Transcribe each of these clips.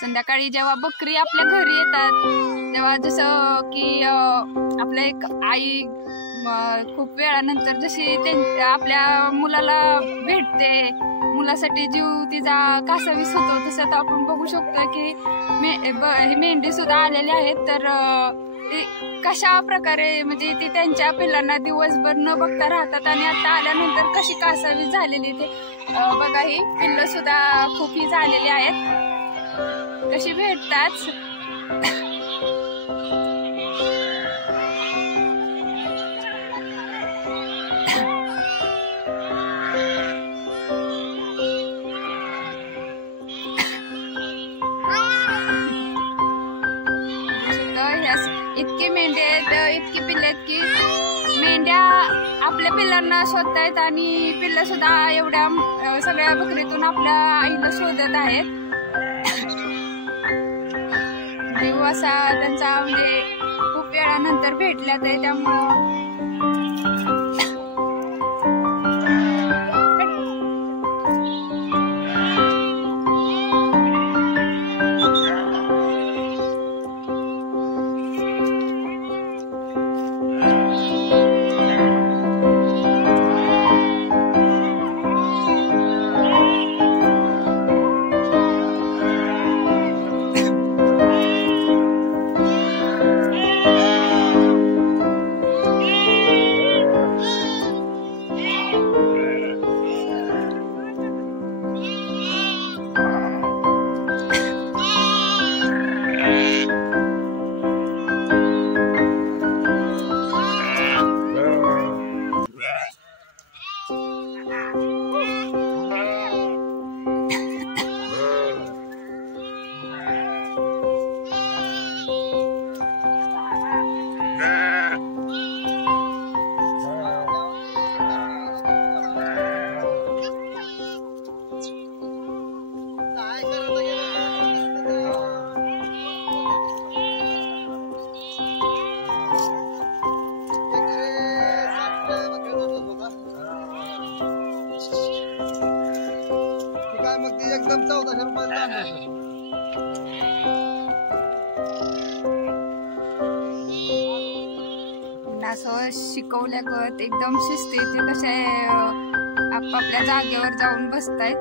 संध्याकाळी जेव्हा बकरी आपल्या घरी येतात तेव्हा जसं की आपल्या एक आई खूप वेळानंतर जशी आपल्या मुलाला भेटते, मुलासाठी जीव तिचा कासावीस होतो, तसं आपण बघू शकतो की मेंढी सुद्धा आलेली आहेत. तर कशा प्रकारे म्हणजे ती त्यांच्या पिल्लांना दिवसभर न बघता राहतात आणि आता आल्यानंतर कशी कासावीस झालेली ते बघा. ही पिल्लं सुद्धा खूप ही झालेली आहेत, कशी भेटतात. इतकी मेंढ्या आहेत, इतकी पिल्ले आहेत की मेंढ्या आपल्या पिल्लांना शोधतायत आणि पिल्लं सुद्धा एवढ्या सगळ्या बकरीतून आपल्या आईला शोधत आहेत. जीव असा त्यांचा म्हणजे खूप वेळानंतर भेटल्यात आहे. त्यामुळं एकदम 1400 रुपये असं शिकवल्यागत एकदम शिस्तीत ते कसे आपापल्या जागेवर जाऊन बसतायत.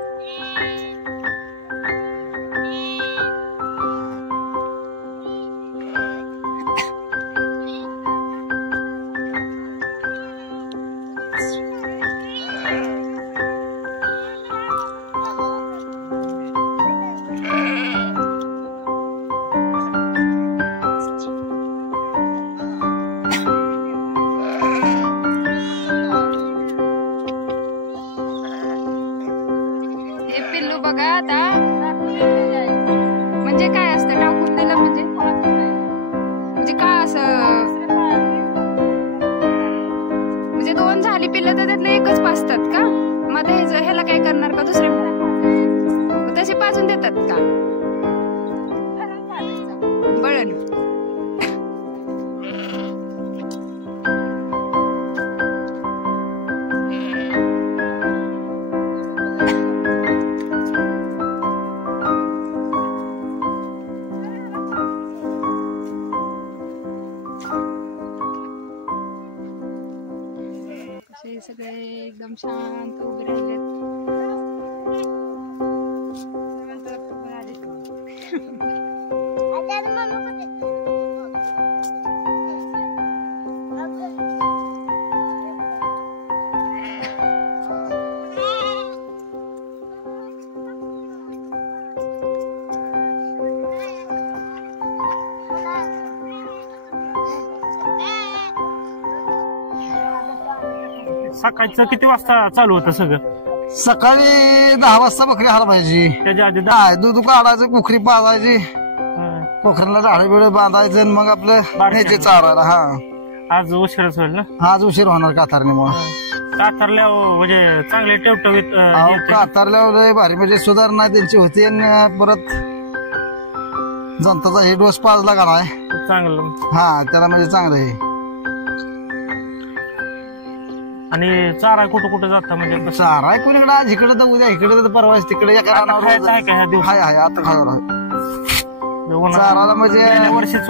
पिल्लू बघा आता म्हणजे काय असतं टाकून दिलं म्हणजे काय असं म्हणजे 2 झाली पिल्लं तर त्यातलं एकच पाजतात का? मग ह्याला काय करणार का? दुसरे तसे पाजून देतात का? बळण सगळे एकदम शांत उभे राहिलेत. सकाळचं किती वाजता चालू होतं सगळं? सकाळी 10 वाजता बकरी हार पाहिजे. त्याच्या आधी दूध काढायचं, कुखरी पाजायची, पोखरीला झाडे बिडे बांधायचं आणि मग आपलं न्यायचे चारायला. हा आज उशीरच होईल ना? आज उशीर होणार कातारण्यामुळे. कातारल्या म्हणजे चांगले टवटवीत कातारल्यावर भारी म्हणजे सुधारणा त्यांची होती. आणि परत जनताचा हे डोस पाजला का नाही चांगलं. हा त्याला म्हणजे चांगलं आहे. आणि चारा कुठं कुठं जाता म्हणजे चारा आहे कुणीकडे आज इकडे तर उद्या इकडे तर परवा तिकडे. हाय का ह्या दिवसात? हाय आता खायला चाराला म्हणजे गेल्या वर्षीच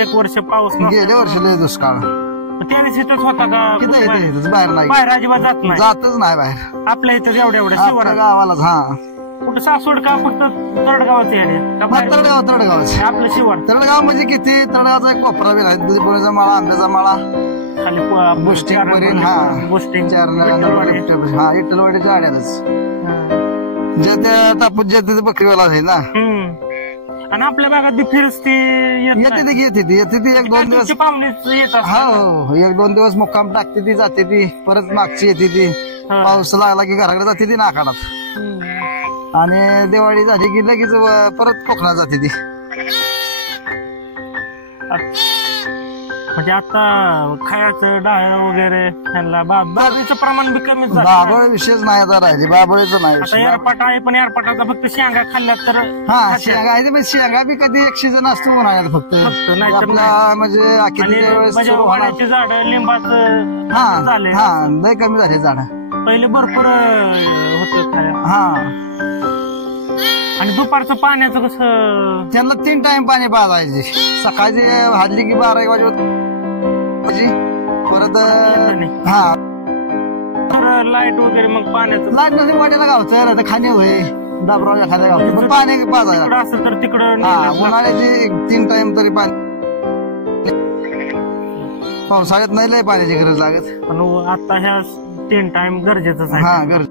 एक वर्ष पाऊस नव्हता. गेल्या वर्षी लय दुष्काळ त्यावेळेस इथंच होता का इथं इथं बाहेर नाही बाहेर अजिबात जात नाही. जातच नाही बाहेर आपल्या इथं एवढ्या आपल्या शिवारात गावालाच. हा कुठं सासवड का फक्त तडगावच येणे का बाहेर? तळगाव आपलं शिवार तळगाव म्हणजे किती तळगावचा एक कोपरा बी नाही दुधीपोळीचा माळा आंब्याचा माळा खाली बुस्टिंग वरील. हा बुस्टिंग हा इटलवाडीच्या आड्यातच जे त्या तापूत जे तिथे बकरीवाला आहे ना. आणि आपल्या भागात बी फिरस्ती येते ती एक दोन दिवस. पाहुणेच येत हो एक दोन दिवस मुक्काम टाकते ती जाते ती परत मागची येते ती. पाऊस लागला की घराकडे जाते ती नाकाडात आणि दिवाळी झाली की लगेच परत कोकणात जाते ती. म्हणजे आता खायचं डाळ वगैरे त्यांना बाबळीचं प्रमाण बी कमी झालं. बाबळ विशेष नाही आता राहिली बाबळीचं नाही आता एअरपाट आहे पण एअरपाटाचा फक्त शेंगा खाल्ल्या तर हा शेंगा आहे पण शेंगा बी कधी एक सीझन असतो उन्हाळ्यात फक्त नाही तर आपला म्हणजे अखेरच्या वेळेस सुरू होणार. वडाची झाड लिंबाचं हा झाले हा लय कमी झाले झाड पहिले भरपूर होत खाया. हा आणि दुपारचं पाण्याचं कसं त्यांना 3 टाइम पाणी पाजायचे. सकाळची हल्ली की 12-1 वाजे परत हा तर लाईट वगैरे मग पाण्याचं लाईट नदी वाटेला गावचं आता खाणे होय डाबराव एखाद्या गावचं पण पाणी पाजायला. तिकडं असेल तर तिकडं हा उन्हाळ्याची 3 टाइम तरी पाणी. पावसाळ्यात नाही लय पाण्याची गरज लागत. पण आता ह्या 3 टाइम गरजेचंच आहे. हा गरज